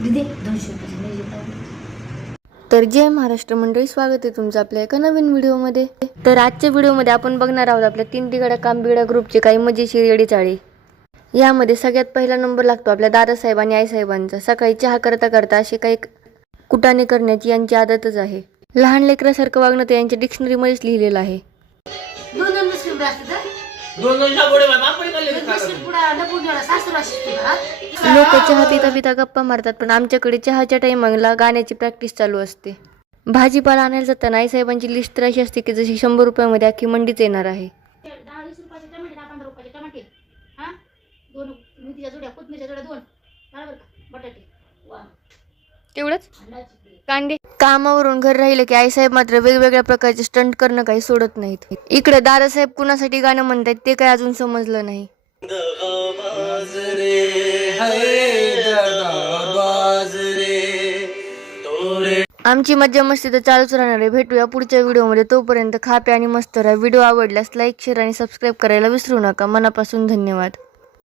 दे 200 रुपये. तर जय महाराष्ट्र मंडळी, स्वागत आहे तुमचं आपल्या एका नवीन व्हिडिओमध्ये. तर आजच्या व्हिडिओमध्ये आपण बघणार आहोत आपल्या 3 तिघड्या कामबिड्या ग्रुपचे काही मजेशीर येडीचाळी. यामध्ये सगळ्यात पहिला नंबर लागतो आपल्या दादासाहेब आणि आईसाहेबांचा. सकाळी चहा करता करता असे काही कुटाणे करण्याची यांची आदतच आहे. लहान लेकरासारखं वागणं ते यांच्या डिक्शनरीमध्येच लिहिलेलं आहे. लोक चहा पिता पिता गप्पा मारतात, पण आमच्याकडे चहाच्या टायमिंगला गाण्याची प्रॅक्टिस चालू असते. भाजीपाला आणायला जाताना आईसाहेबांची लिस्ट तर अशी असते की जशी 100 रुपयामध्ये अख्खी मंडीच येणार आहे. 10-20 रुपयाचे टमाटे, 10-15 रुपयाचे टमाटे, हा 2 मेथीच्या जोड्या, कोथिंबीरच्या जोड्या 2, बरोबर का, बटाटे, वा तेवढंच कांदे. कामावरून घर राहिले की आईसाहेब मात्र वेगवेगळ्या प्रकारचे स्टंट करणं काही सोडत नाहीत. इकडे दादासाहेब कुणासाठी गाणं म्हणतात ते काय अजून समजलं नाही. आमची मज्जा मस्ती तर चालूच राहणार आहे. भेटूया पुढच्या व्हिडिओमध्ये. तोपर्यंत खा प्या आणि मस्त राहा. व्हिडिओ आवडल्यास लाईक, शेअर आणि सबस्क्राईब करायला विसरू नका. मनापासून धन्यवाद.